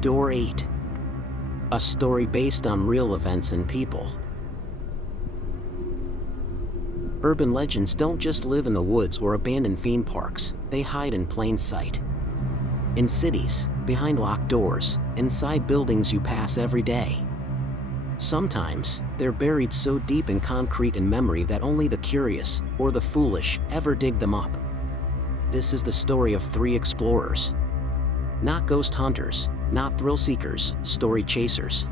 Door 8. A story based on real events and people. Urban legends don't just live in the woods or abandoned theme parks, they hide in plain sight. In cities, behind locked doors, inside buildings you pass every day. Sometimes, they're buried so deep in concrete and memory that only the curious, or the foolish, ever dig them up. This is the story of 3 explorers. Not ghost hunters, not thrill seekers, story chasers.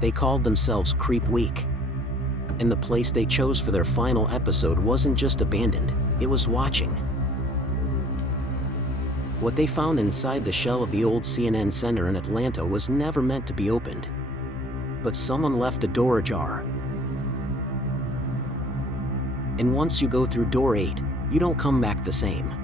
They called themselves Creep Week. And the place they chose for their final episode wasn't just abandoned, it was watching. What they found inside the shell of the old CNN Center in Atlanta was never meant to be opened. But someone left the door ajar. And once you go through door 8, you don't come back the same.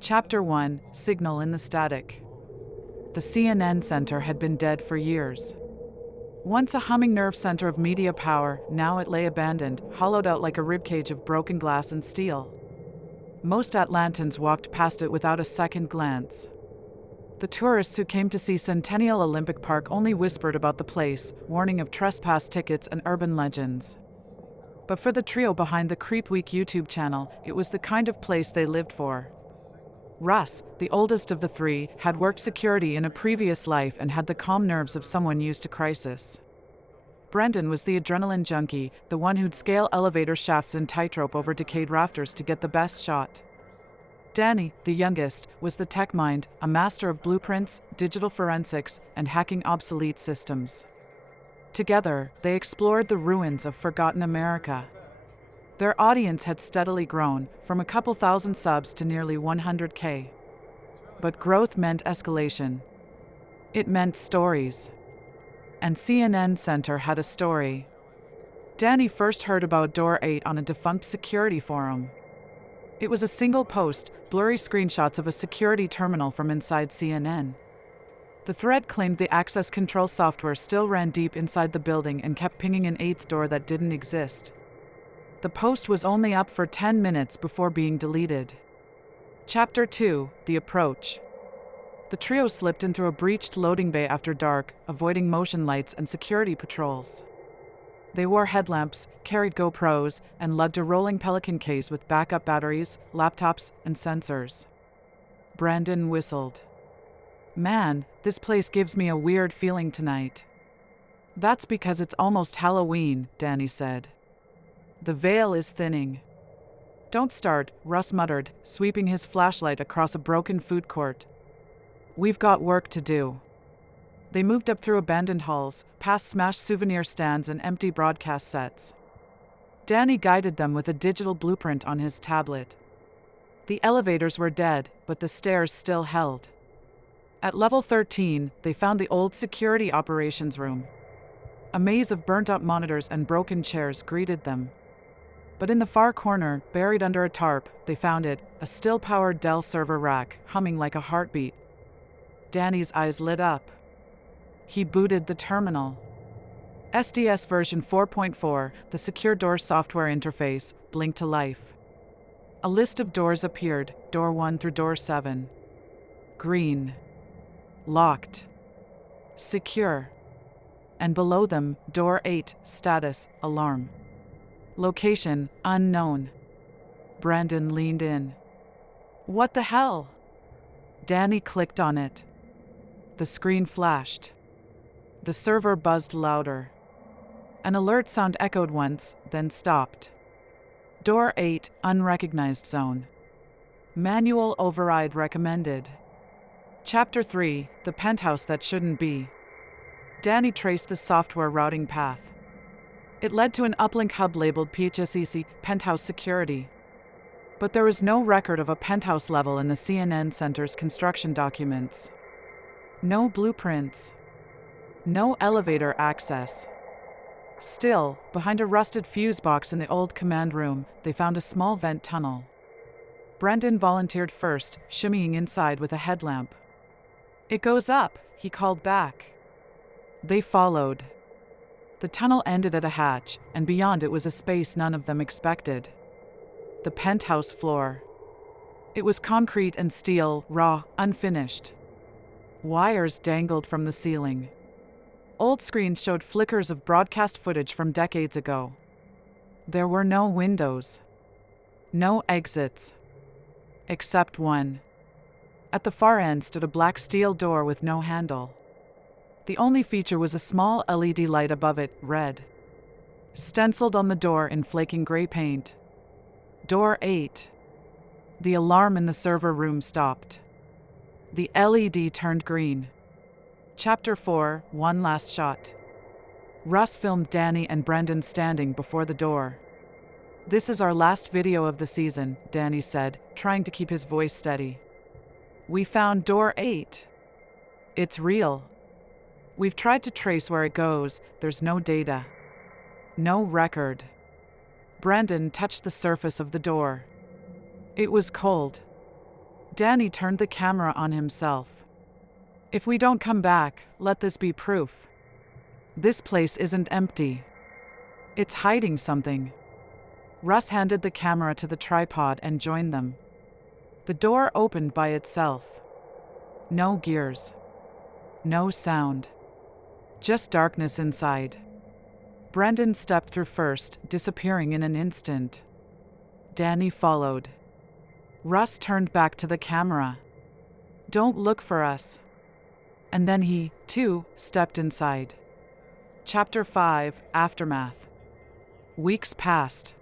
Chapter 1: Signal in the Static. The CNN Center had been dead for years. Once a humming nerve center of media power, now it lay abandoned, hollowed out like a ribcage of broken glass and steel. Most Atlantans walked past it without a second glance. The tourists who came to see Centennial Olympic Park only whispered about the place, warning of trespass tickets and urban legends. But for the trio behind the Creep Week YouTube channel, it was the kind of place they lived for. Russ, the oldest of the 3, had worked security in a previous life and had the calm nerves of someone used to crisis. Brendan was the adrenaline junkie, the one who'd scale elevator shafts and tightrope over decayed rafters to get the best shot. Danny, the youngest, was the tech mind, a master of blueprints, digital forensics, and hacking obsolete systems. Together, they explored the ruins of forgotten America. Their audience had steadily grown, from a couple thousand subs to nearly 100K. But growth meant escalation. It meant stories. And CNN Center had a story. Danny first heard about Door 8 on a defunct security forum. It was a single post, blurry screenshots of a security terminal from inside CNN. The thread claimed the access control software still ran deep inside the building and kept pinging an 8th door that didn't exist. The post was only up for 10 minutes before being deleted. Chapter 2: The Approach. The trio slipped in through a breached loading bay after dark, avoiding motion lights and security patrols. They wore headlamps, carried GoPros, and lugged a rolling Pelican case with backup batteries, laptops, and sensors. Brandon whistled. "Man, this place gives me a weird feeling tonight." "That's because it's almost Halloween," Danny said. "The veil is thinning." "Don't start," Russ muttered, sweeping his flashlight across a broken food court. "We've got work to do." They moved up through abandoned halls, past smashed souvenir stands and empty broadcast sets. Danny guided them with a digital blueprint on his tablet. The elevators were dead, but the stairs still held. At level 13, they found the old security operations room. A maze of burnt-up monitors and broken chairs greeted them. But in the far corner, buried under a tarp, they found it, a still-powered Dell server rack, humming like a heartbeat. Danny's eyes lit up. He booted the terminal. SDS version 4.4, the secure door software interface, blinked to life. A list of doors appeared, door 1 through door 7. Green. Locked. Secure. And below them, door 8, status, alarm. Location, unknown. Brandon leaned in. "What the hell?" Danny clicked on it. The screen flashed. The server buzzed louder. An alert sound echoed once, then stopped. Door 8, unrecognized zone. Manual override recommended. Chapter 3, the penthouse that shouldn't be. Danny traced the software routing path. It led to an uplink hub labeled PHSEC, Penthouse Security. But there was no record of a penthouse level in the CNN Center's construction documents. No blueprints. No elevator access. Still, behind a rusted fuse box in the old command room, they found a small vent tunnel. Brendan volunteered first, shimmying inside with a headlamp. "It goes up," he called back. They followed. The tunnel ended at a hatch, and beyond it was a space none of them expected. The penthouse floor. It was concrete and steel, raw, unfinished. Wires dangled from the ceiling. Old screens showed flickers of broadcast footage from decades ago. There were no windows. No exits. Except one. At the far end stood a black steel door with no handle. The only feature was a small LED light above it, red. Stenciled on the door in flaking gray paint. Door 8. The alarm in the server room stopped. The LED turned green. Chapter 4, One Last Shot. Russ filmed Danny and Brendan standing before the door. "This is our last video of the season," Danny said, trying to keep his voice steady. "We found door 8. It's real. We've tried to trace where it goes. There's no data. No record." Brendan touched the surface of the door. It was cold. Danny turned the camera on himself. "If we don't come back, let this be proof. This place isn't empty. It's hiding something." Russ handed the camera to the tripod and joined them. The door opened by itself. No gears. No sound. Just darkness inside. Brendan stepped through first, disappearing in an instant. Danny followed. Russ turned back to the camera. "Don't look for us." And then he, too, stepped inside. Chapter 5, Aftermath. Weeks passed.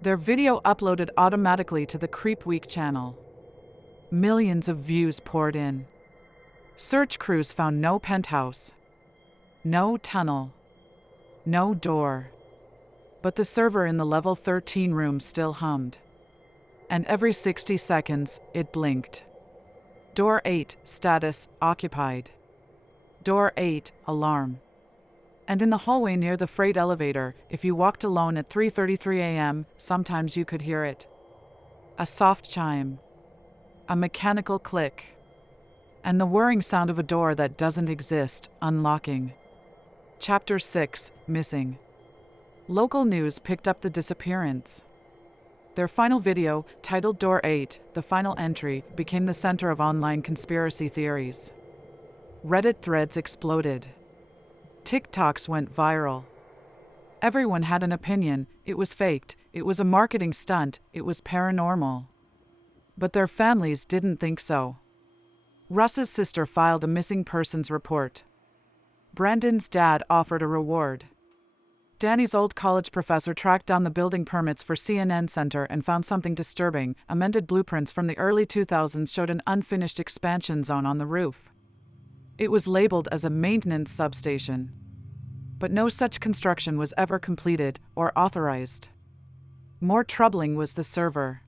Their video uploaded automatically to the Creep Week channel. Millions of views poured in. Search crews found no penthouse. No tunnel. No door. But the server in the level 13 room still hummed. And every 60 seconds, it blinked. Door 8, status, occupied. Door 8, alarm. And in the hallway near the freight elevator, if you walked alone at 3:33 a.m., sometimes you could hear it. A soft chime. A mechanical click. And the whirring sound of a door that doesn't exist, unlocking. Chapter 6, Missing. Local news picked up the disappearance. Their final video, titled Door 8, the final entry, became the center of online conspiracy theories. Reddit threads exploded. TikToks went viral. Everyone had an opinion. It was faked, it was a marketing stunt, it was paranormal. But their families didn't think so. Russ's sister filed a missing persons report. Brendan's dad offered a reward. Danny's old college professor tracked down the building permits for CNN Center and found something disturbing. Amended blueprints from the early 2000s showed an unfinished expansion zone on the roof. It was labeled as a maintenance substation. But no such construction was ever completed or authorized. More troubling was the server.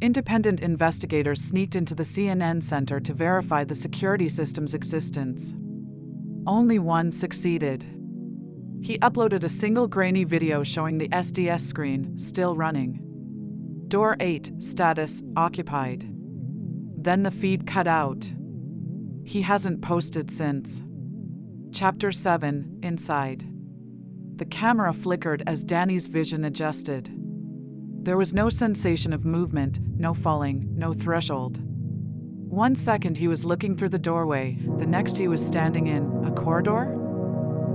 Independent investigators sneaked into the CNN Center to verify the security system's existence. Only one succeeded. He uploaded a single grainy video showing the SDS screen, still running. Door 8, status, occupied. Then the feed cut out. He hasn't posted since. Chapter 7, Inside. The camera flickered as Danny's vision adjusted. There was no sensation of movement, no falling, no threshold. 1 second he was looking through the doorway, the next he was standing in a corridor?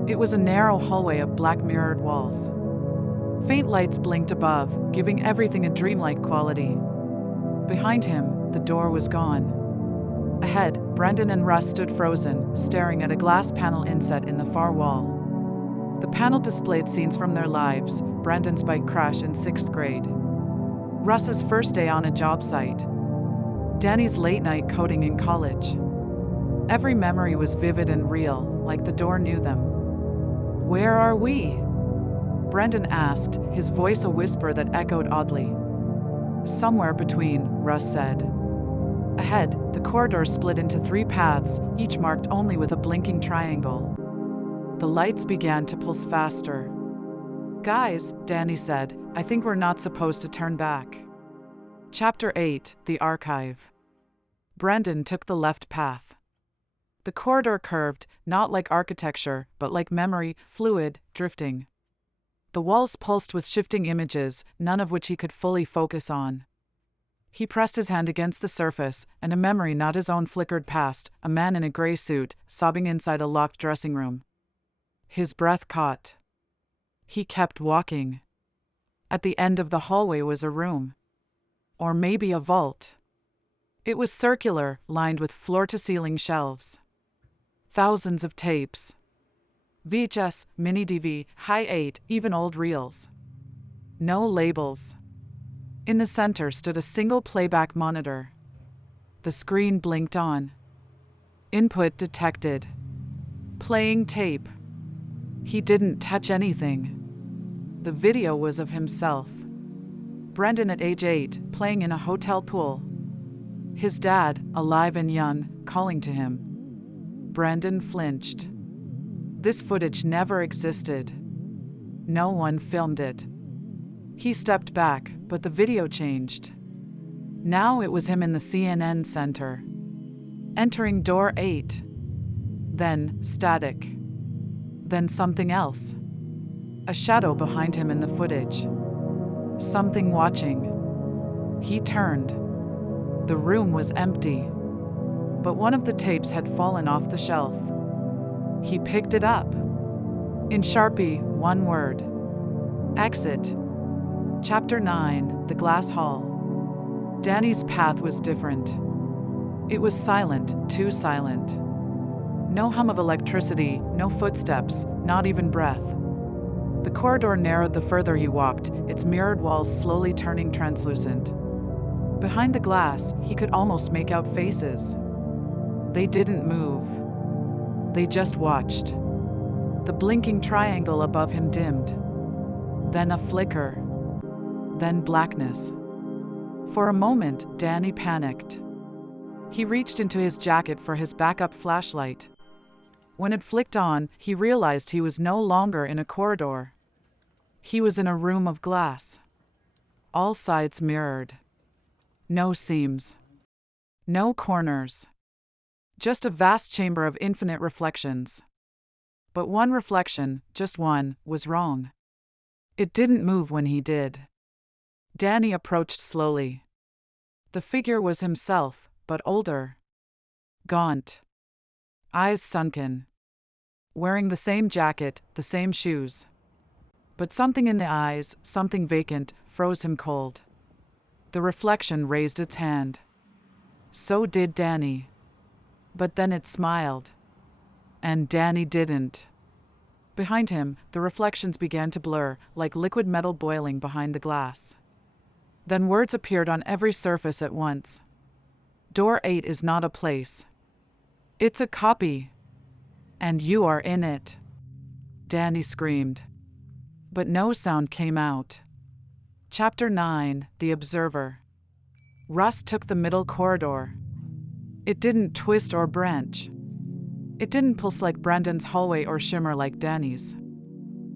It was a narrow hallway of black mirrored walls. Faint lights blinked above, giving everything a dreamlike quality. Behind him, the door was gone. Ahead, Brendan and Russ stood frozen, staring at a glass panel inset in the far wall. The panel displayed scenes from their lives: Brendan's bike crash in 6th grade, Russ's first day on a job site, Danny's late-night coding in college. Every memory was vivid and real, like the door knew them. "Where are we?" Brendan asked, his voice a whisper that echoed oddly. "Somewhere between," Russ said. Ahead, the corridor split into 3 paths, each marked only with a blinking triangle. The lights began to pulse faster. "Guys," Danny said, "I think we're not supposed to turn back." Chapter 8, The Archive. Brendan took the left path. The corridor curved, not like architecture, but like memory, fluid, drifting. The walls pulsed with shifting images, none of which he could fully focus on. He pressed his hand against the surface, and a memory not his own flickered past, a man in a gray suit, sobbing inside a locked dressing room. His breath caught. He kept walking. At the end of the hallway was a room. Or maybe a vault. It was circular, lined with floor-to-ceiling shelves. Thousands of tapes. VHS, mini-DV, high-8, even old reels. No labels. In the center stood a single playback monitor. The screen blinked on. Input detected. Playing tape. He didn't touch anything. The video was of himself. Brendan at age 8, playing in a hotel pool. His dad, alive and young, calling to him. Brendan flinched. This footage never existed. No one filmed it. He stepped back, but the video changed. Now it was him in the CNN center. Entering door 8. Then static. Then something else. A shadow behind him in the footage. Something watching. He turned. The room was empty. But one of the tapes had fallen off the shelf. He picked it up. In Sharpie, one word. Exit. Chapter 9, The Glass Hall. Danny's path was different. It was silent, too silent. No hum of electricity, no footsteps, not even breath. The corridor narrowed the further he walked, its mirrored walls slowly turning translucent. Behind the glass, he could almost make out faces. They didn't move. They just watched. The blinking triangle above him dimmed. Then a flicker. Then blackness. For a moment, Danny panicked. He reached into his jacket for his backup flashlight. When it flicked on, he realized he was no longer in a corridor. He was in a room of glass. All sides mirrored. No seams. No corners. Just a vast chamber of infinite reflections. But one reflection, just one, was wrong. It didn't move when he did. Danny approached slowly. The figure was himself, but older. Gaunt. Eyes sunken. Wearing the same jacket, the same shoes. But something in the eyes, something vacant, froze him cold. The reflection raised its hand. So did Danny. But then it smiled. And Danny didn't. Behind him, the reflections began to blur, like liquid metal boiling behind the glass. Then words appeared on every surface at once. Door 8 is not a place. It's a copy. And you are in it. Danny screamed. But no sound came out. Chapter 9, The Observer. Russ took the middle corridor. It didn't twist or branch. It didn't pulse like Brendan's hallway or shimmer like Danny's.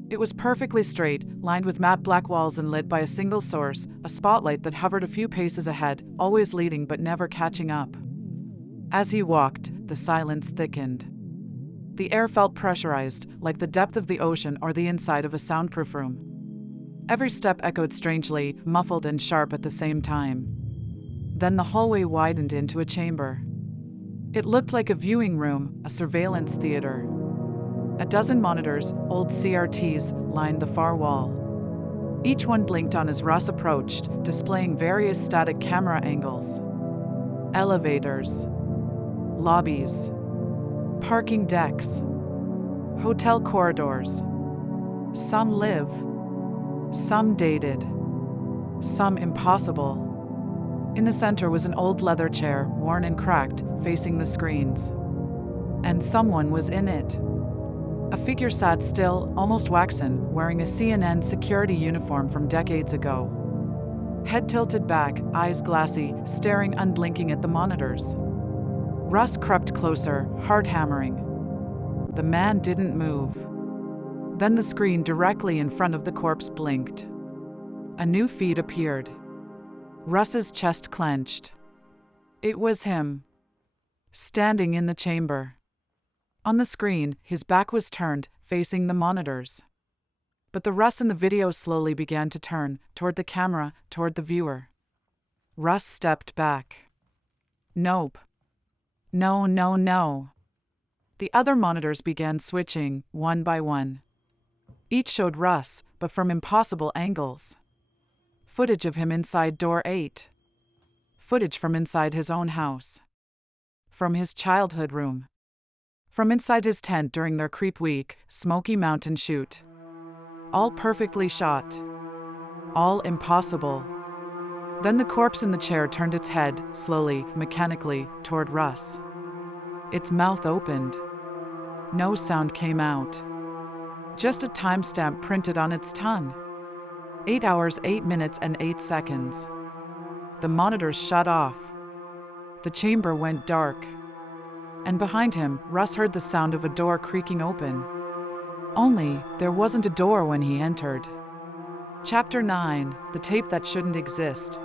It was perfectly straight, lined with matte black walls and lit by a single source, a spotlight that hovered a few paces ahead, always leading but never catching up. As he walked, the silence thickened. The air felt pressurized, like the depth of the ocean or the inside of a soundproof room. Every step echoed strangely, muffled and sharp at the same time. Then the hallway widened into a chamber. It looked like a viewing room, a surveillance theater. A dozen monitors, old CRTs, lined the far wall. Each one blinked on as Russ approached, displaying various static camera angles. Elevators. Lobbies. Parking decks. Hotel corridors. Some live. Some dated. Some impossible. In the center was an old leather chair, worn and cracked, facing the screens. And someone was in it. A figure sat still, almost waxen, wearing a CNN security uniform from decades ago. Head tilted back, eyes glassy, staring unblinking at the monitors. Russ crept closer, heart hammering. The man didn't move. Then the screen directly in front of the corpse blinked. A new feed appeared. Russ's chest clenched. It was him, standing in the chamber. On the screen, his back was turned, facing the monitors. But the Russ in the video slowly began to turn, toward the camera, toward the viewer. Russ stepped back. Nope. No, no, no. The other monitors began switching, one by one. Each showed Russ, but from impossible angles. Footage of him inside door 8. Footage from inside his own house. From his childhood room. From inside his tent during their creep week, Smoky Mountain shoot. All perfectly shot. All impossible. Then the corpse in the chair turned its head, slowly, mechanically, toward Russ. Its mouth opened. No sound came out. Just a timestamp printed on its tongue. 8 hours, 8 minutes, and 8 seconds. The monitors shut off. The chamber went dark. And behind him, Russ heard the sound of a door creaking open. Only, there wasn't a door when he entered. Chapter 9, The Tape That Shouldn't Exist.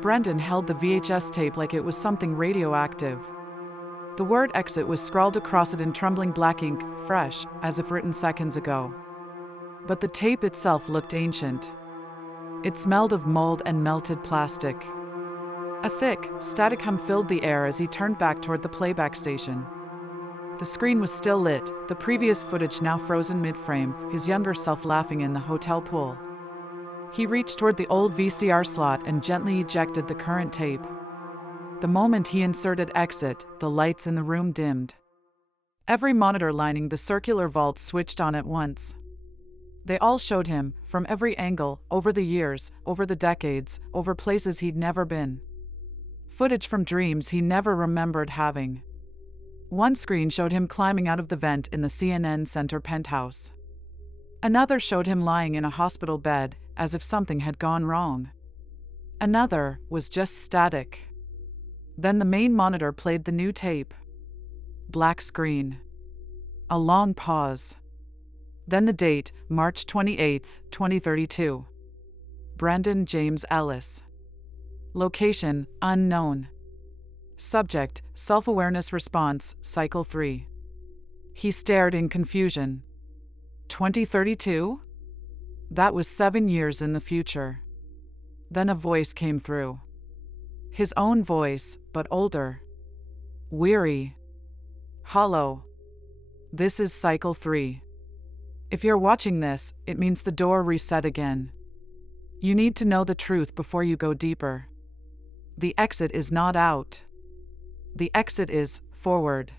Brendan held the VHS tape like it was something radioactive. The word exit was scrawled across it in trembling black ink, fresh, as if written seconds ago. But the tape itself looked ancient. It smelled of mold and melted plastic. A thick, static hum filled the air as he turned back toward the playback station. The screen was still lit, the previous footage now frozen mid-frame, his younger self laughing in the hotel pool. He reached toward the old VCR slot and gently ejected the current tape. The moment he inserted exit, the lights in the room dimmed. Every monitor lining the circular vault switched on at once. They all showed him, from every angle, over the years, over the decades, over places he'd never been. Footage from dreams he never remembered having. One screen showed him climbing out of the vent in the CNN Center penthouse. Another showed him lying in a hospital bed, as if something had gone wrong. Another was just static. Then the main monitor played the new tape. Black screen. A long pause. Then the date, March 28, 2032. Brandon James Ellis. Location, unknown. Subject, self-awareness response, cycle 3. He stared in confusion. 2032? That was 7 years in the future. Then a voice came through. His own voice, but older. Weary. Hollow. This is cycle 3. If you're watching this, it means the door reset again. You need to know the truth before you go deeper. The exit is not out. The exit is forward.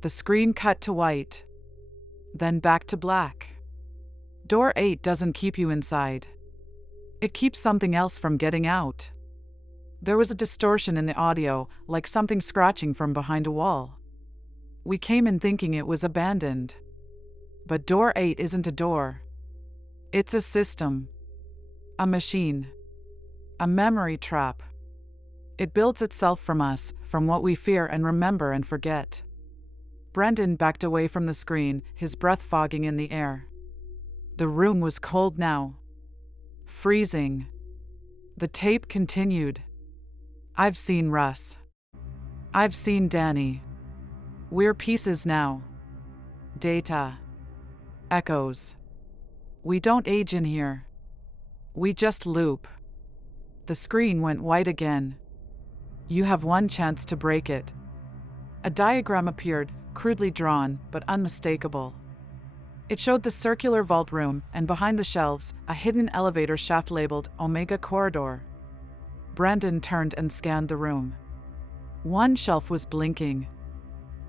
The screen cut to white. Then back to black. Door 8 doesn't keep you inside. It keeps something else from getting out. There was a distortion in the audio, like something scratching from behind a wall. We came in thinking it was abandoned. But door 8 isn't a door. It's a system. A machine. A memory trap. It builds itself from us, from what we fear and remember and forget. Brendan backed away from the screen, his breath fogging in the air. The room was cold now. Freezing. The tape continued. I've seen Russ. I've seen Danny. We're pieces now. Data. Echoes. We don't age in here. We just loop. The screen went white again. You have one chance to break it. A diagram appeared, crudely drawn, but unmistakable. It showed the circular vault room, and behind the shelves, a hidden elevator shaft labeled Omega Corridor. Brandon turned and scanned the room. One shelf was blinking.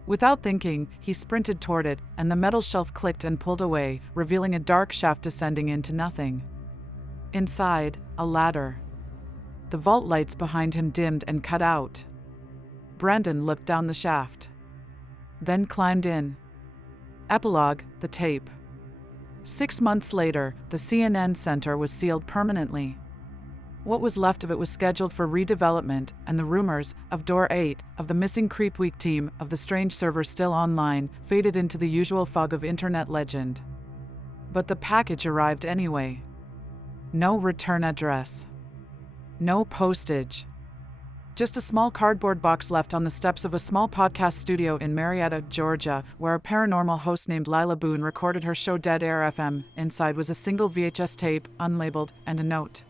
Without thinking, he sprinted toward it, and the metal shelf clicked and pulled away, revealing a dark shaft descending into nothing. Inside, a ladder. The vault lights behind him dimmed and cut out. Brandon looked down the shaft. Then climbed in. Epilogue, the tape. 6 months later, the CNN Center was sealed permanently. What was left of it was scheduled for redevelopment, and the rumors of Door 8, of the missing Creep Week team, of the strange server still online, faded into the usual fog of internet legend. But the package arrived anyway. No return address. No postage. Just a small cardboard box left on the steps of a small podcast studio in Marietta, Georgia, where a paranormal host named Lila Boone recorded her show Dead Air FM. Inside was a single VHS tape, unlabeled, and a note.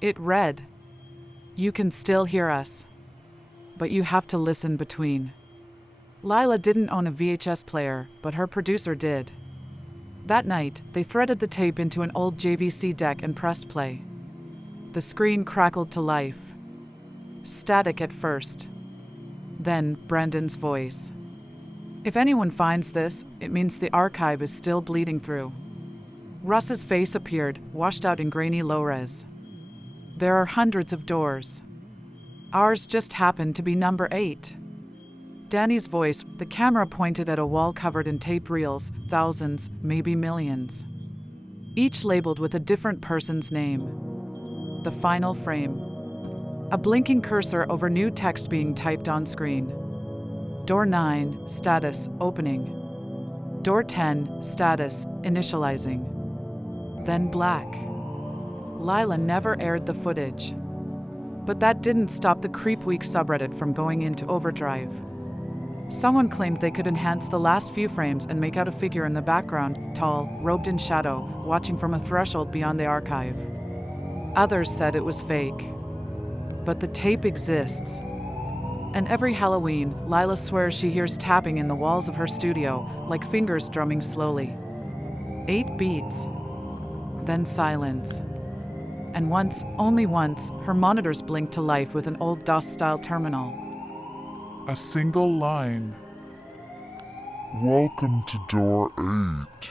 It read, "You can still hear us, but you have to listen between." Lila didn't own a VHS player, but her producer did. That night, they threaded the tape into an old JVC deck and pressed play. The screen crackled to life. Static at first. Then Brendan's voice. "If anyone finds this, it means the archive is still bleeding through." Russ's face appeared, washed out in grainy low-res. "There are hundreds of doors. Ours just happened to be number 8. Danny's voice, the camera pointed at a wall covered in tape reels, thousands, maybe millions. Each labeled with a different person's name. The final frame. A blinking cursor over new text being typed on screen. Door 9, status, opening. Door 10, status, initializing. Then black. Lila never aired the footage. But that didn't stop the Creep Week subreddit from going into overdrive. Someone claimed they could enhance the last few frames and make out a figure in the background, tall, robed in shadow, watching from a threshold beyond the archive. Others said it was fake. But the tape exists. And every Halloween, Lila swears she hears tapping in the walls of her studio, like fingers drumming slowly. 8 beats. Then silence. And once, only once, her monitors blinked to life with an old DOS-style terminal. A single line. "Welcome to Door 8.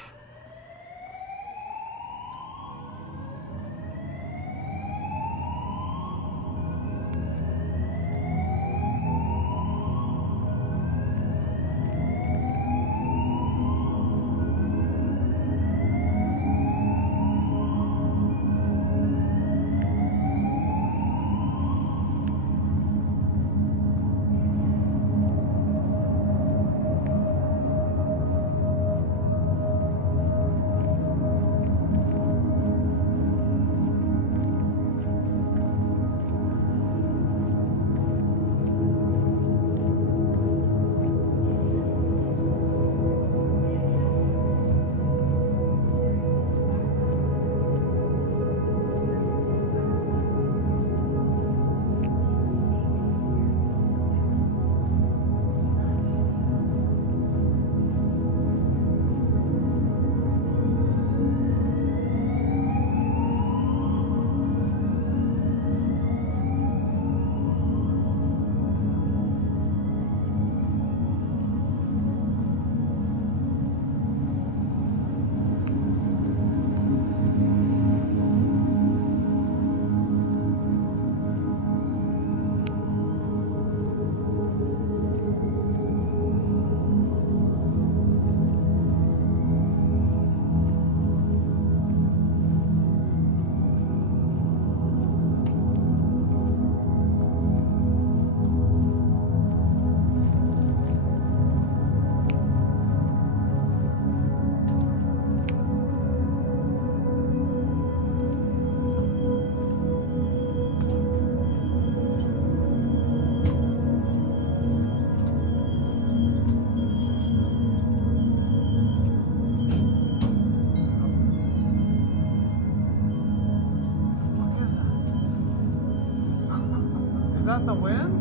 Is that the wind?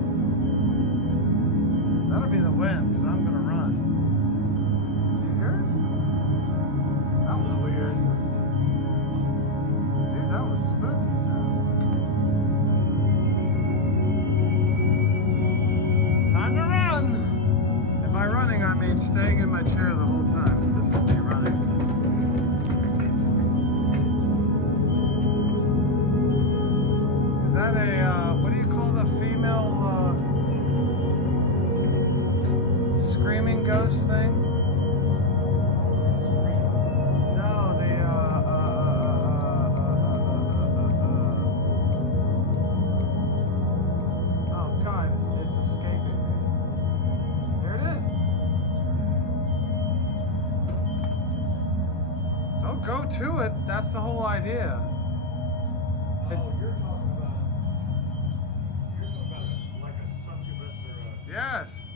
That'll be the wind, because I'm going to run. Do you hear it? That was weird. Dude, that was spooky sound. Time to run! And by running, I mean staying in my chair the whole time. This is me running. Is that a, what do you call the female, screaming ghost thing? No, the, go to it. That's the whole idea. Oh, you're talking about like a succubus or a Yes.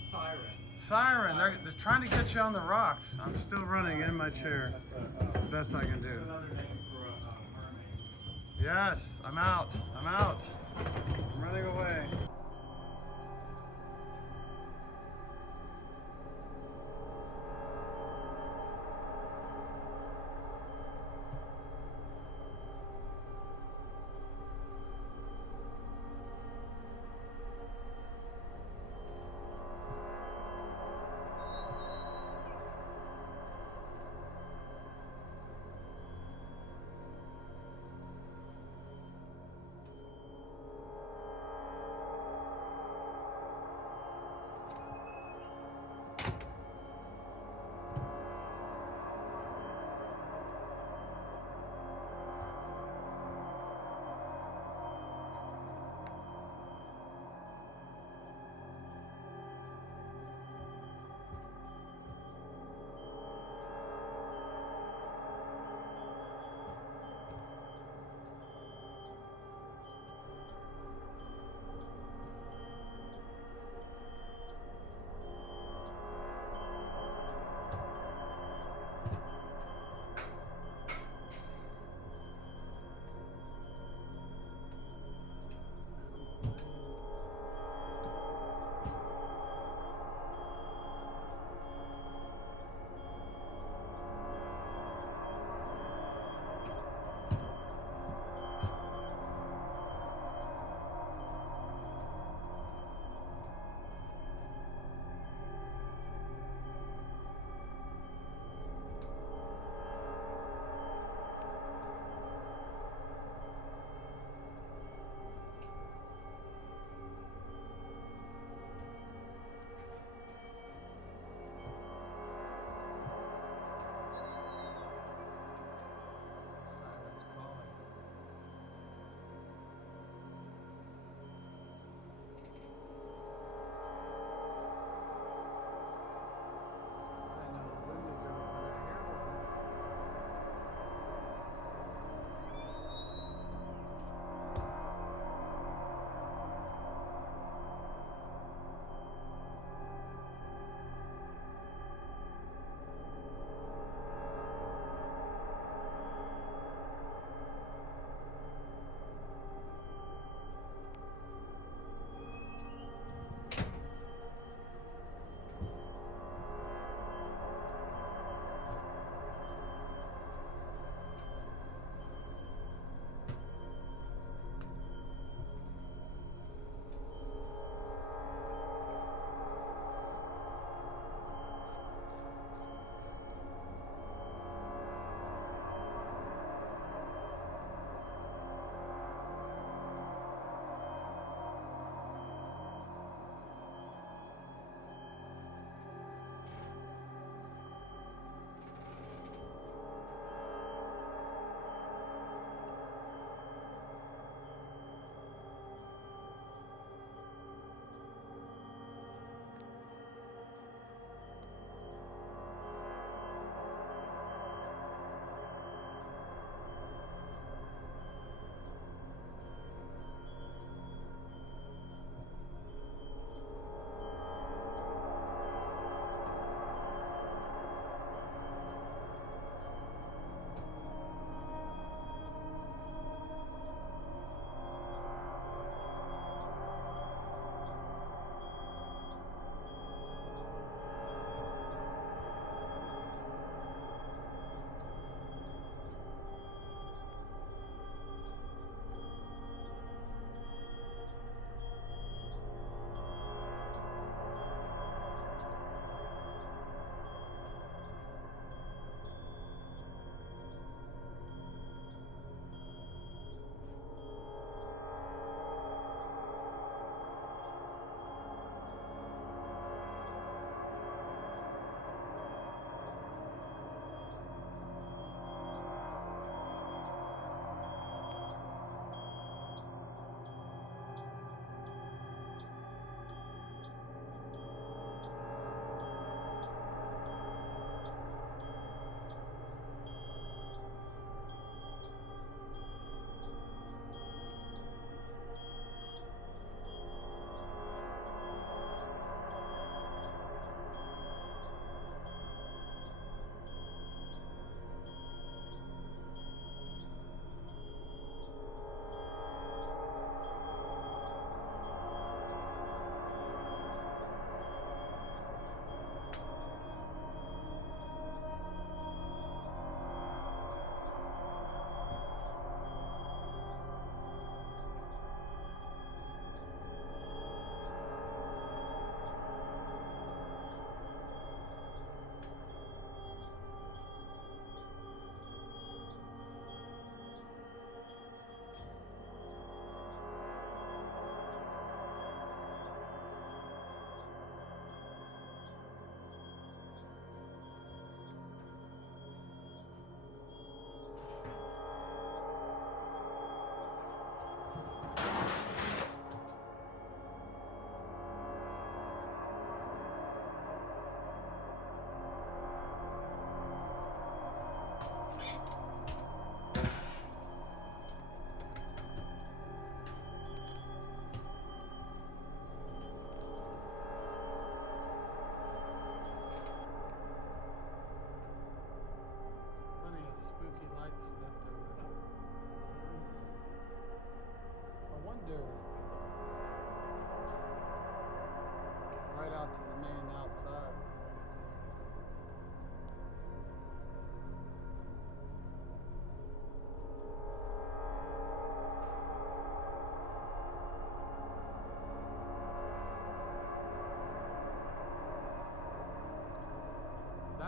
siren. Siren. They're trying to get you on the rocks. I'm still running in my chair. It's the best I can do. Another name for a mermaid. Yes, I'm out. I'm out. I'm running away.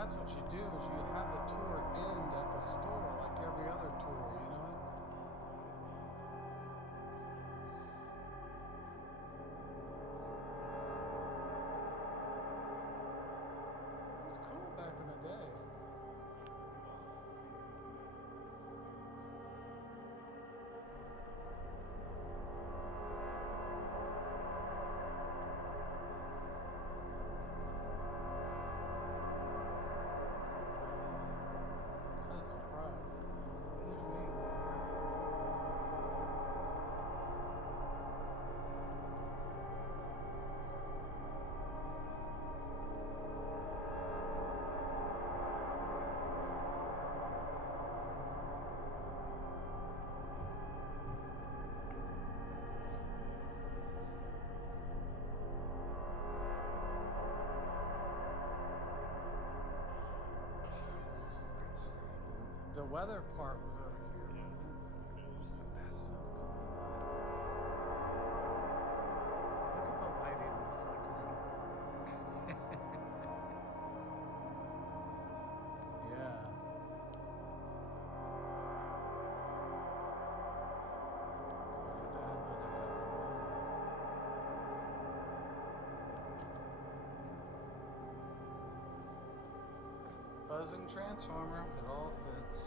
that's what you do, is you have the tour end at the store like every other tour, you know? It was cool back in the day. Kind of surprised. There's me. The weather part was over here, wasn't it? That's so cool. Look at the lighting and the flickering. Yeah. Good, bad weather happened. Buzzing transformer, it all fits.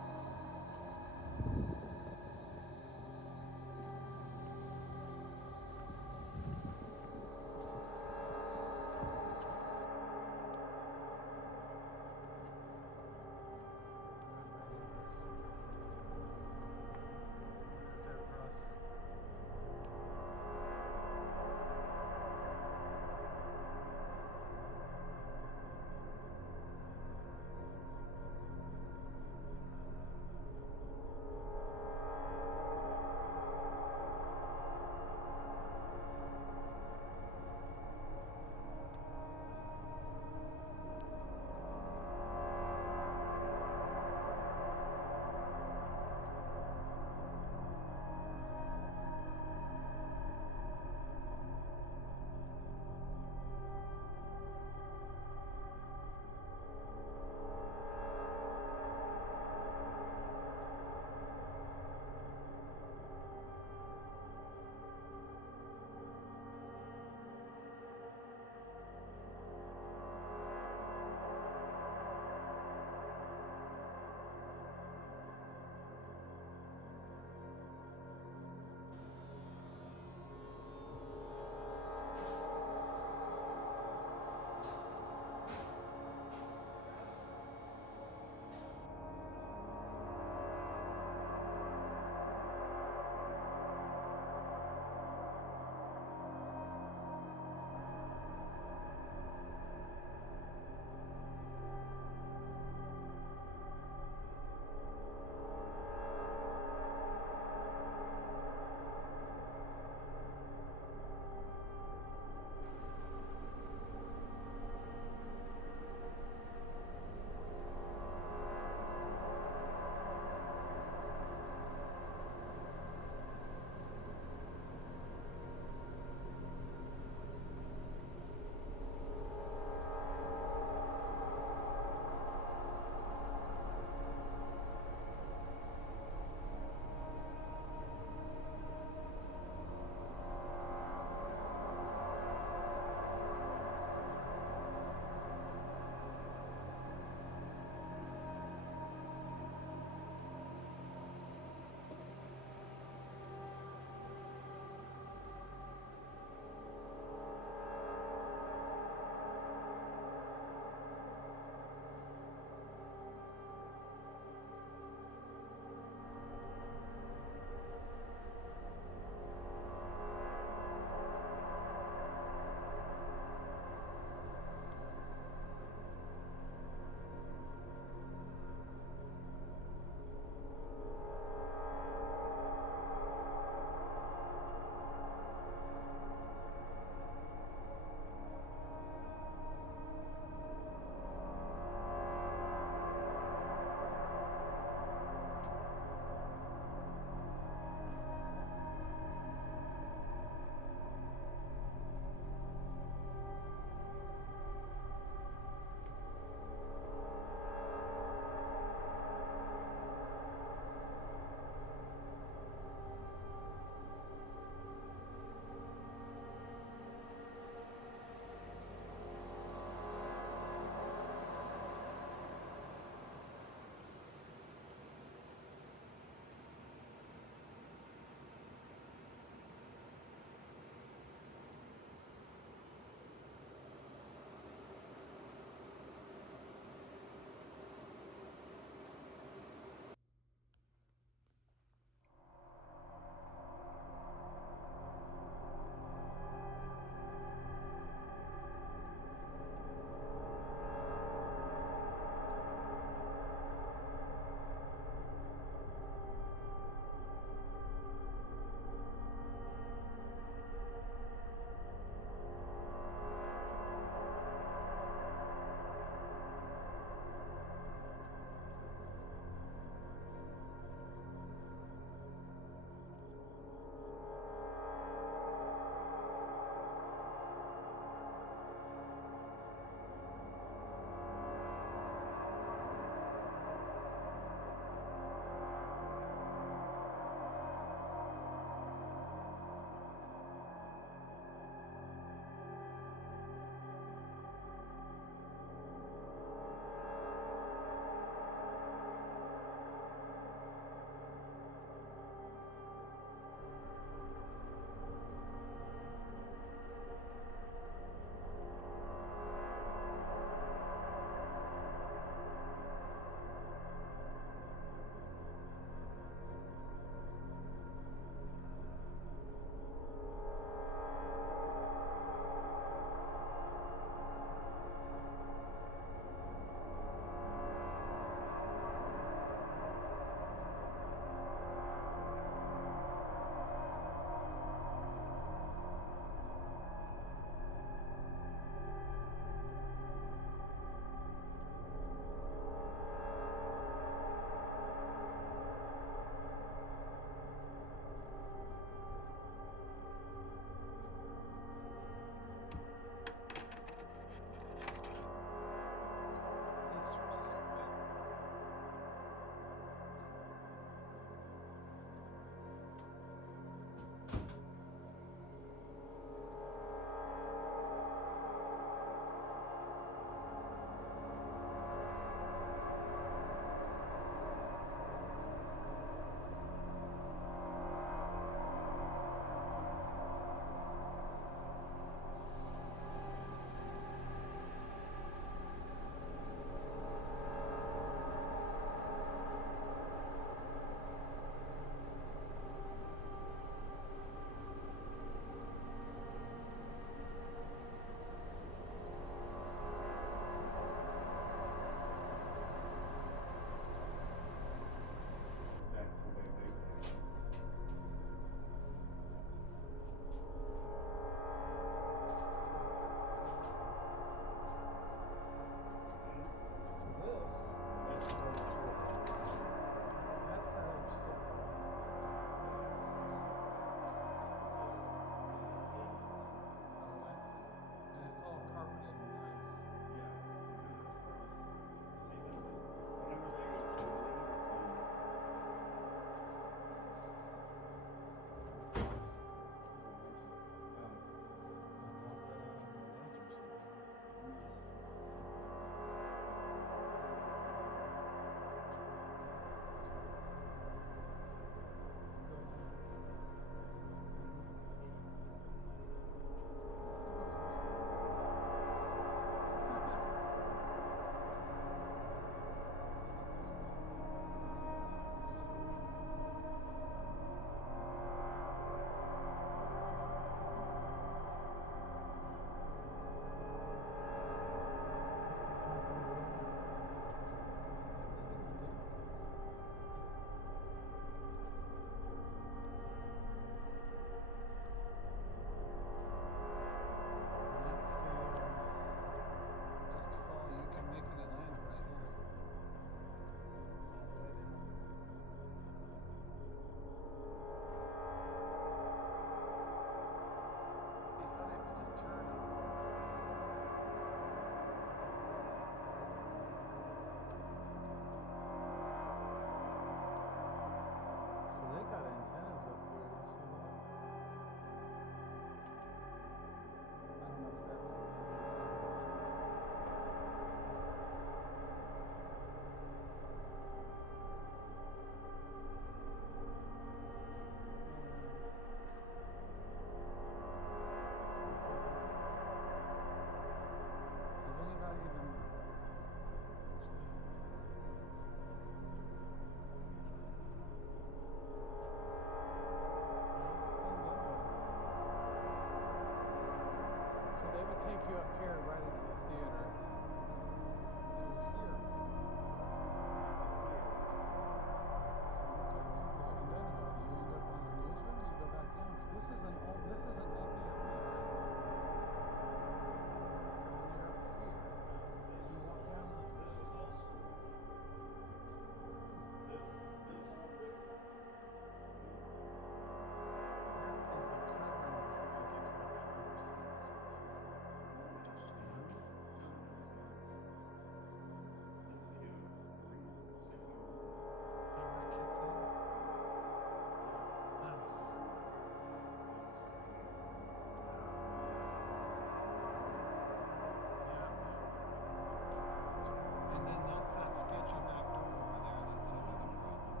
That's that sketchy back door over there that said there's a problem.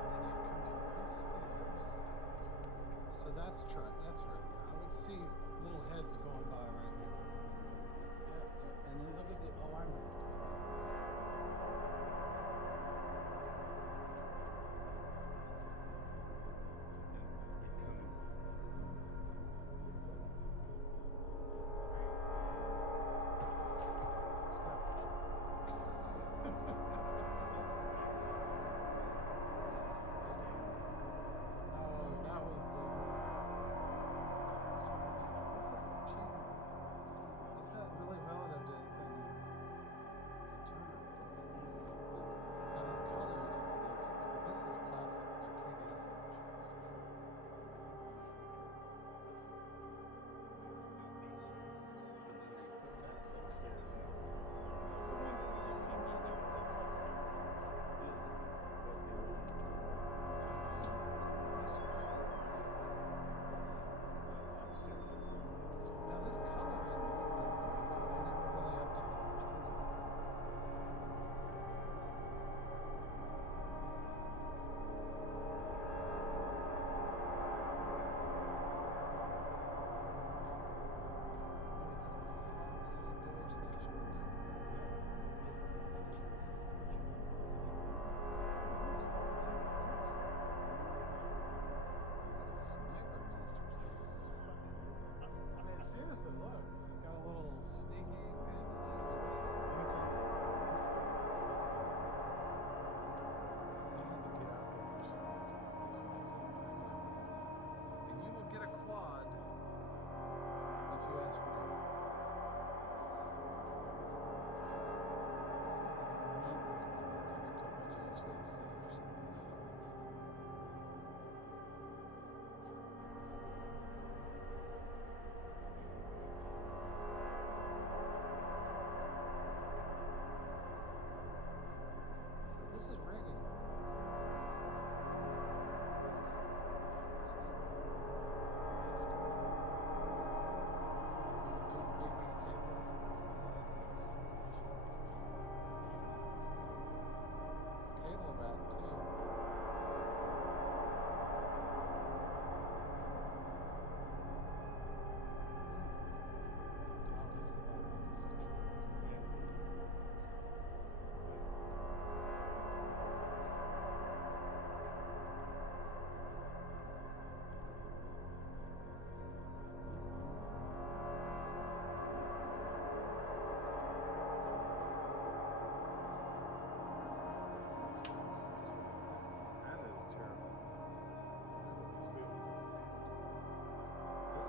And then you come down those stairs. So that's right. Yeah, I would see little heads going by right there. Yeah. And then look at the. Oh, I'm ready to see seriously, look. You've got a little sneaky pants thing right there. I had to get out there for some reason. So I said, bring it. And you will get a quad if you ask for it. This is like a maintenance point to get to what you actually see or something. This is rigging. Cable wrap too. Oh, this is about that is terrible. This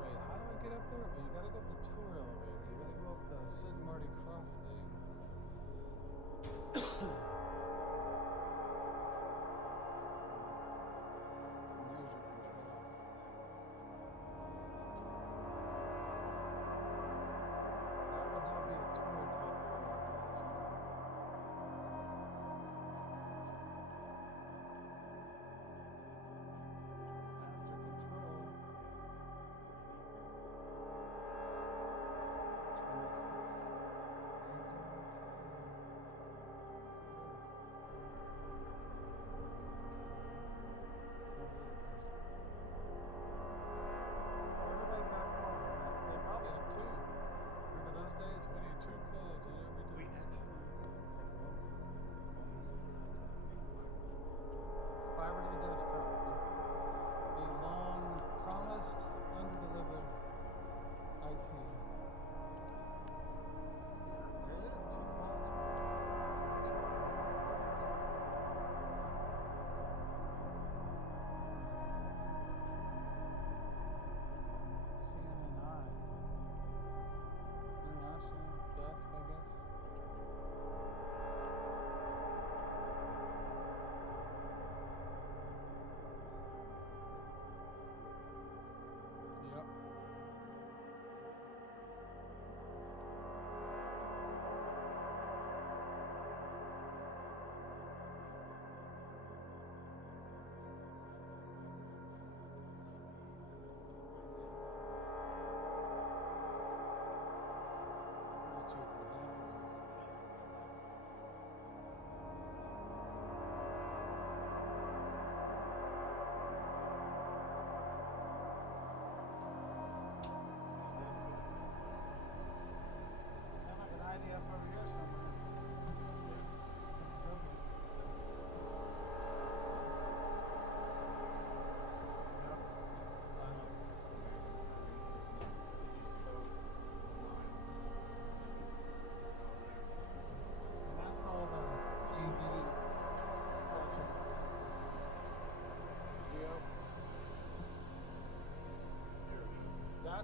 Wait, how do I get up there? Oh, you gotta go up the tour elevator. You gotta go up the Sid and Marty Croft thing. And there's your control. That would not be a tour type classroom. Master control. 26, 3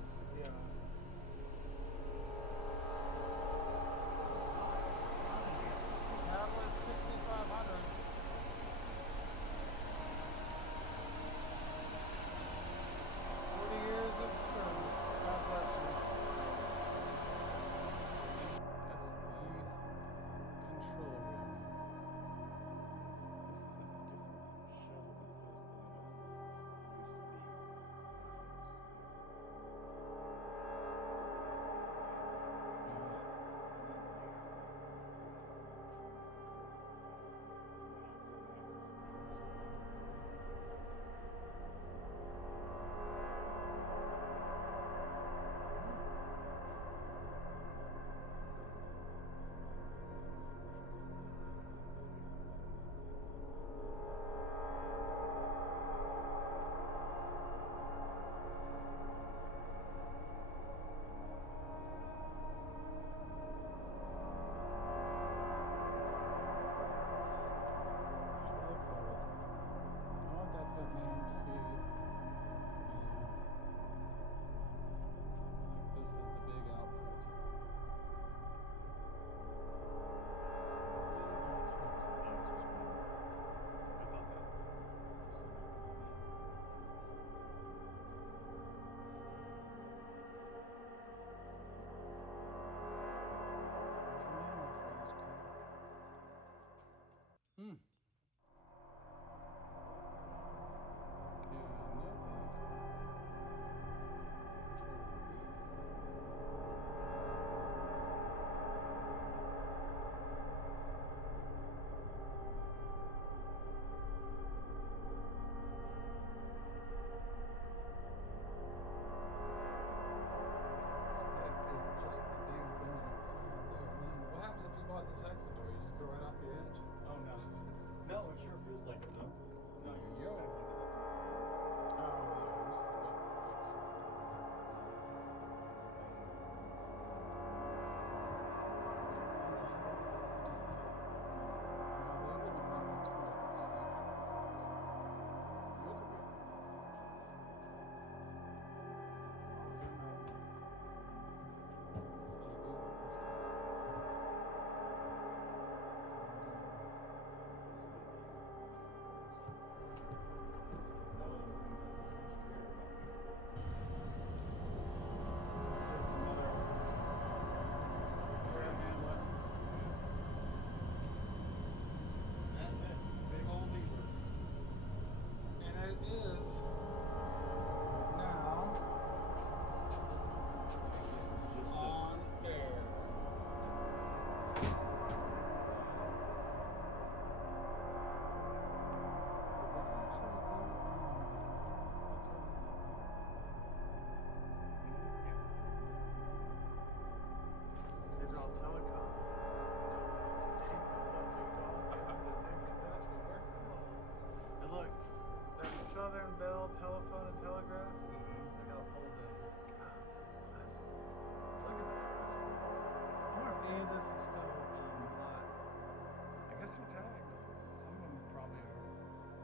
that's, yeah. That was 6,500. 40 years of service. God bless you. That's the control room. This is a different show than it was used Looks like it. Oh, that's the main feed. Like this is the big output. I thought that. There's the manual for this crap. Yeah, no thank you. Control B. So that is just the view from the outside there. And then what happens if you go out this exit door? You just go right off the edge? Oh no. No, it sure feels like it though. No, you're Yo. back into the Oh, yeah, this is the big side. No, they wouldn't have brought the tour at the beginning. Here's a bit. This AV looking stuff. Just another air handler. That's it. Big old lever. And it is now Just on air. Did they actually do Israel Telecom? No multi-tape, no multi-talk, and the naked Dutch, we worked them all. And look, is that Southern Bell Telephone and Telegraph? Look how old that is. God, that is classic. Look at the crust wheels. I wonder if any of this is still hot. I guess they're tagged. Some of them probably are.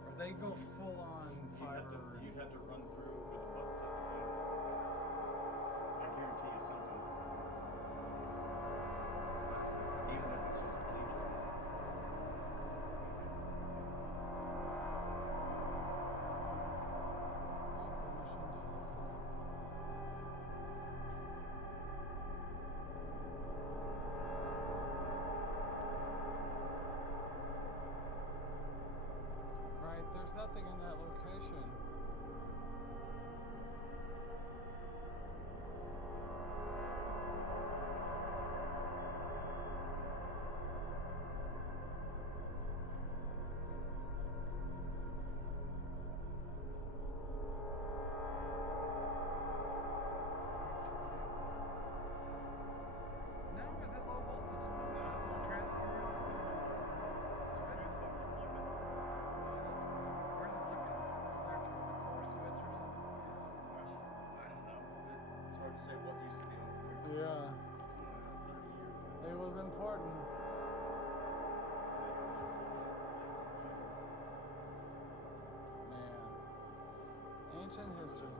Or they go full on fiber. You'd have to run through with a butt set of fiber. I guarantee you something. Classic. Even if it's just a cleaner. Decommission deals. Right, there's nothing in that location. No, is it low voltage still? No, it's all transformers. Transformers plugged in. Where's it looking? There toward the core switch or something? I don't know. It's hard to say what used to be over here. Yeah, 30 years ago. it was important. Man, ancient history.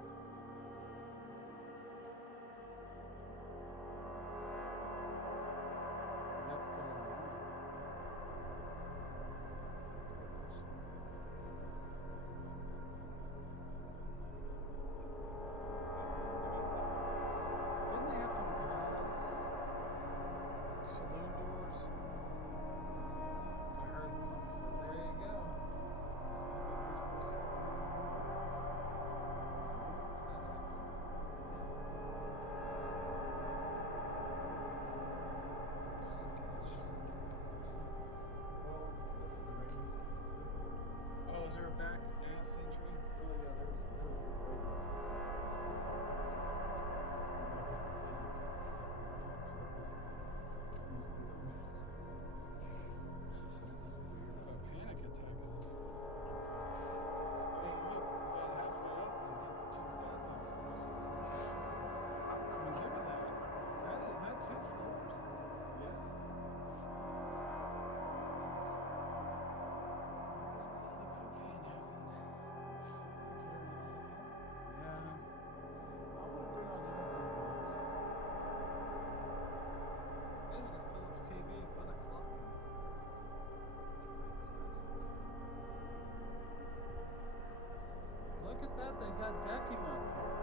that decking up here?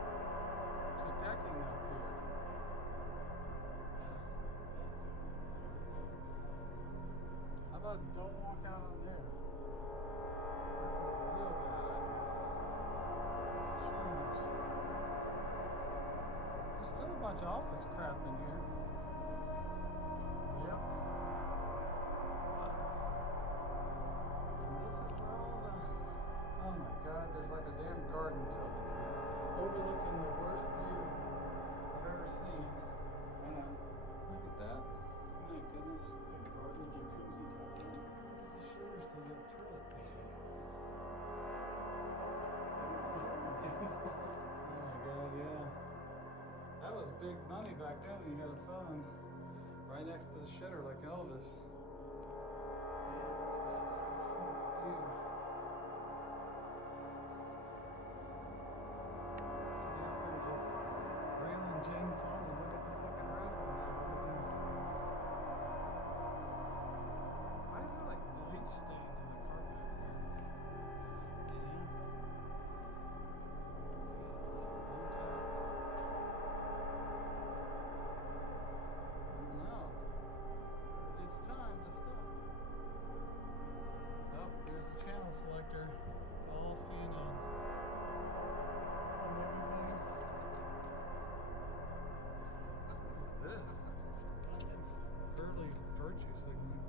There's decking up here. How about don't walk out on there? That's a real bad idea. Jeez. There's still a bunch of office crap in here. Yep. So this is where all the... Oh my god, there's like a damn garden tub in here. Overlooking the worst view I've ever seen. Look at that. My goodness. It's a garden jacuzzi type thing. Where's the shivers to get toilet paper? Oh my god, yeah. That was big money back then when you had a phone right next to the shitter like Elvis. Yeah, that's badass. Look at that view. Could be up here just railing Jane Fonda. Look at the fucking roof on that. What a damn. Why is there like bleach stains in the carpet everywhere? You know? Thumbtacks. I don't know. It's time to stop. Oh, there's the channel selector. It's all CNN. And everything. What is this? This is early virtue signaling.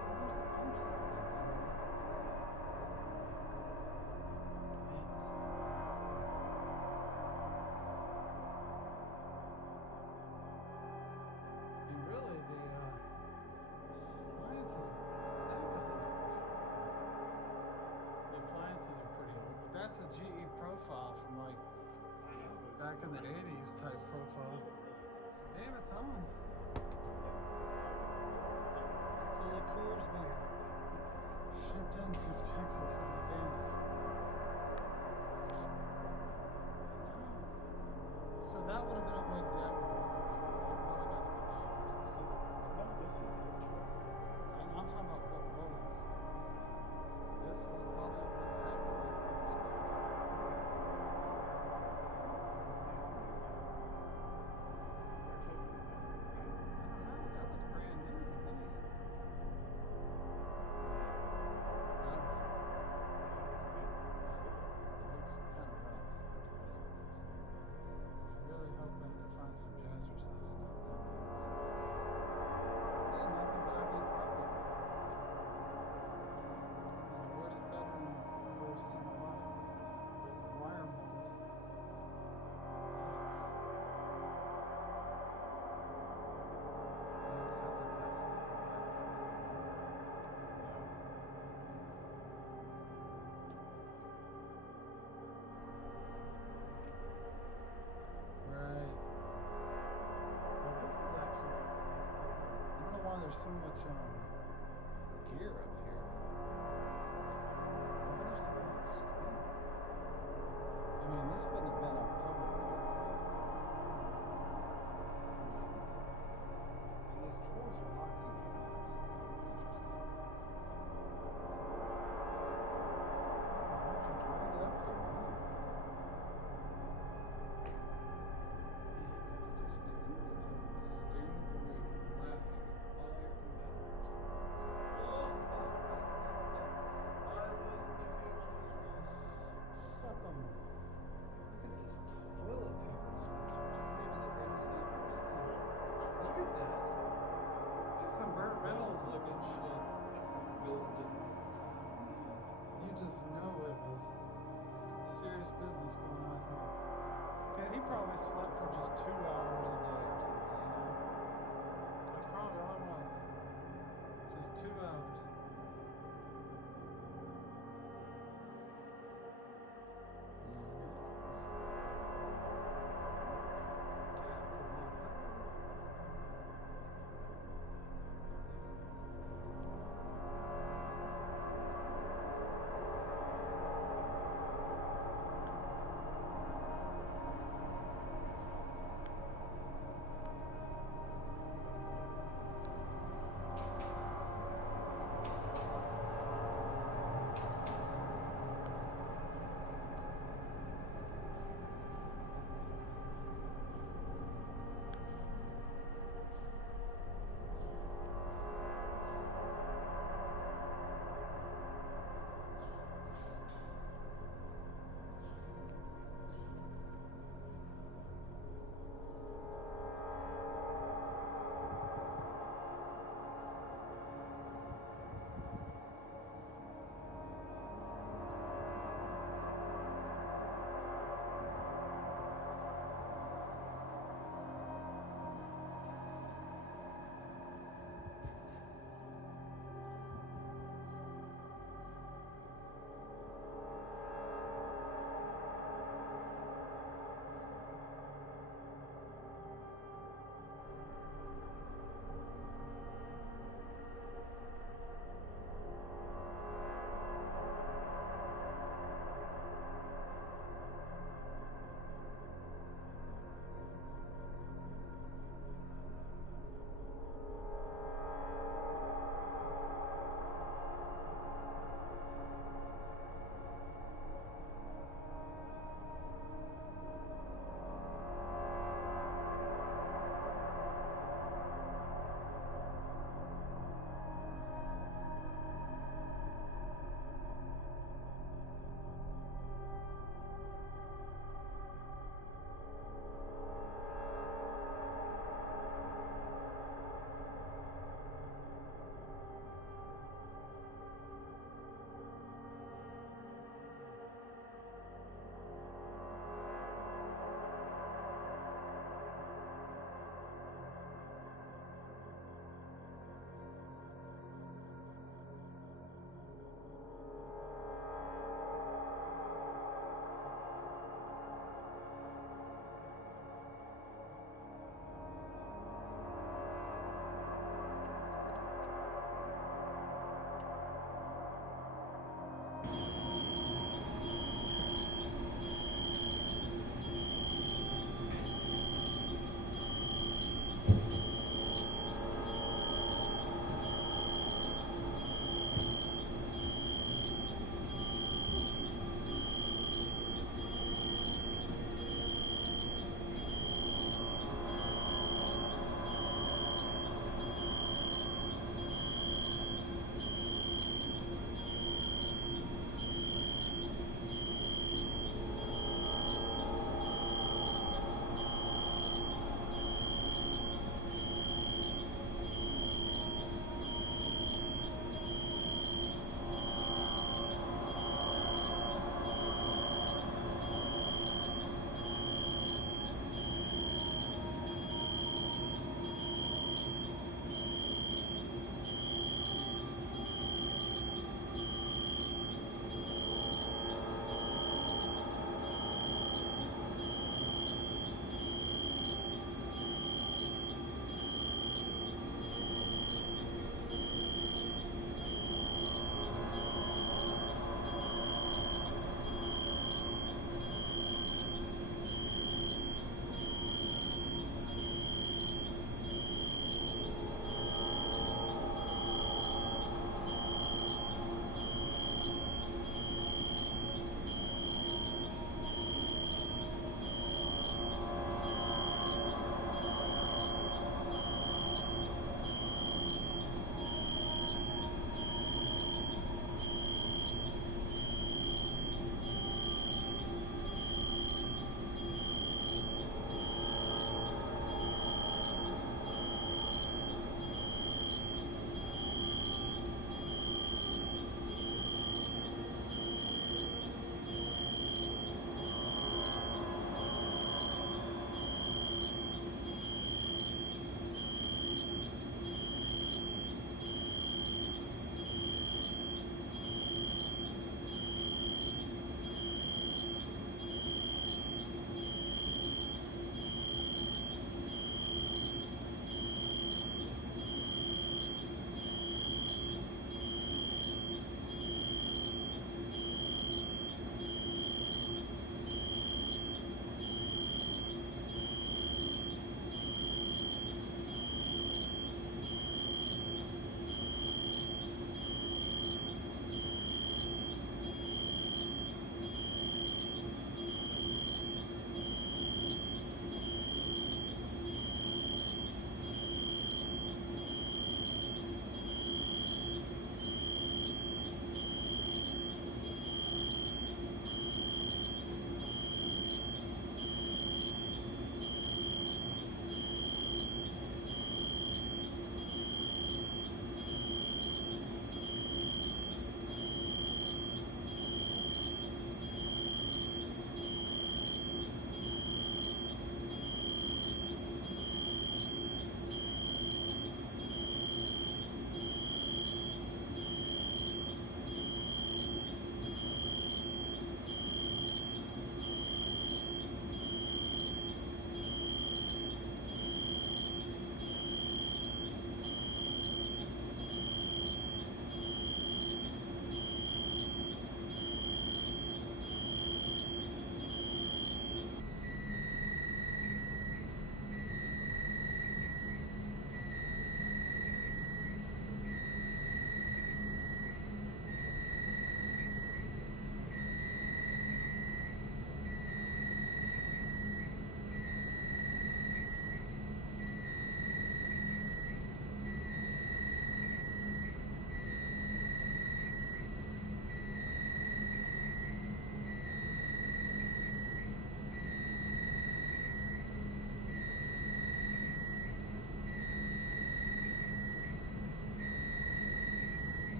So where's the pump set down there? Man, this is wild stuff. And really, the appliances, I guess those are pretty old. The appliances are pretty old, but that's a GE profile from like back in the 80s type profile. Damn, it's on. It's full of Coors beer. Shipped in from Texas on the Kansas. So that would have been a wood deck is what they're doing. They probably got to go neighbors and see the... No, this is the trucks. I'm talking about what was. This is probably a wood deck set to the screen. They're taking it back.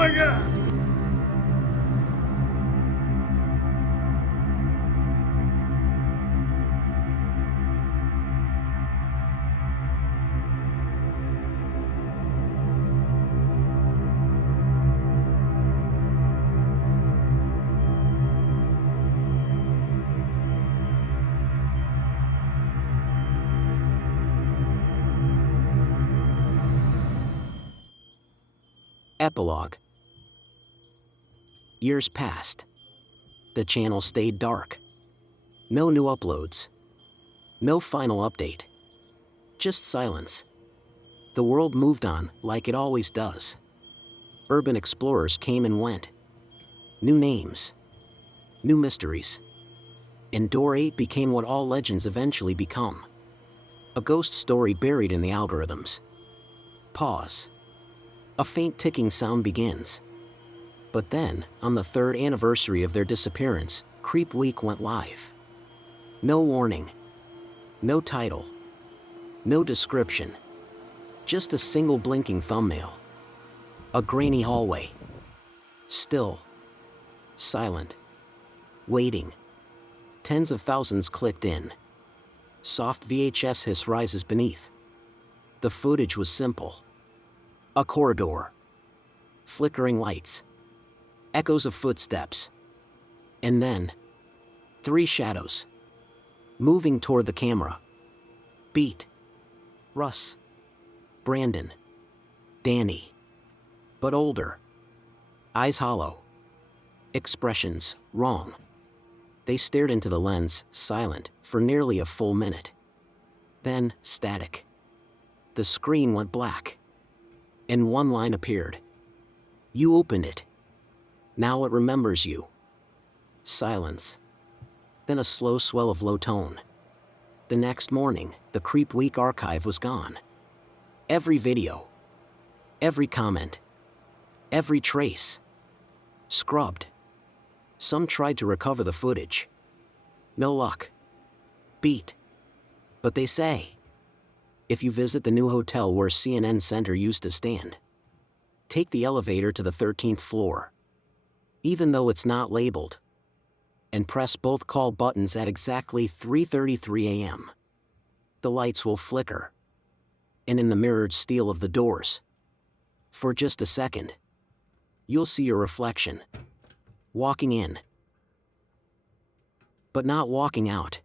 my god! Epilogue. Years passed. The channel stayed dark. No new uploads. No final update. Just silence. The world moved on, like it always does. Urban explorers came and went. New names. New mysteries. And Door 8 became what all legends eventually become. A ghost story buried in the algorithms. Pause. A faint ticking sound begins. But then, on the 3rd anniversary of their disappearance, Creep Week went live. No warning. No title. No description. Just a single blinking thumbnail. A grainy hallway. Still. Silent. Waiting. Tens of thousands clicked in. Soft VHS hiss rises beneath. The footage was simple. A corridor. Flickering lights. Echoes of footsteps. And then, 3 shadows. Moving toward the camera. Beat. Russ. Brandon. Danny. But older. Eyes hollow. Expressions wrong. They stared into the lens, silent, for nearly a full minute. Then, static. The screen went black. And one line appeared. You opened it. Now it remembers you. Silence. Then a slow swell of low tone. The next morning, the Creep Week archive was gone. Every video. Every comment. Every trace. Scrubbed. Some tried to recover the footage. No luck. Beat. But they say, if you visit the new hotel where CNN Center used to stand, take the elevator to the 13th floor, even though it's not labeled, and press both call buttons at exactly 3:33 a.m. The lights will flicker, and in the mirrored steel of the doors, for just a second, you'll see your reflection, walking in, but not walking out.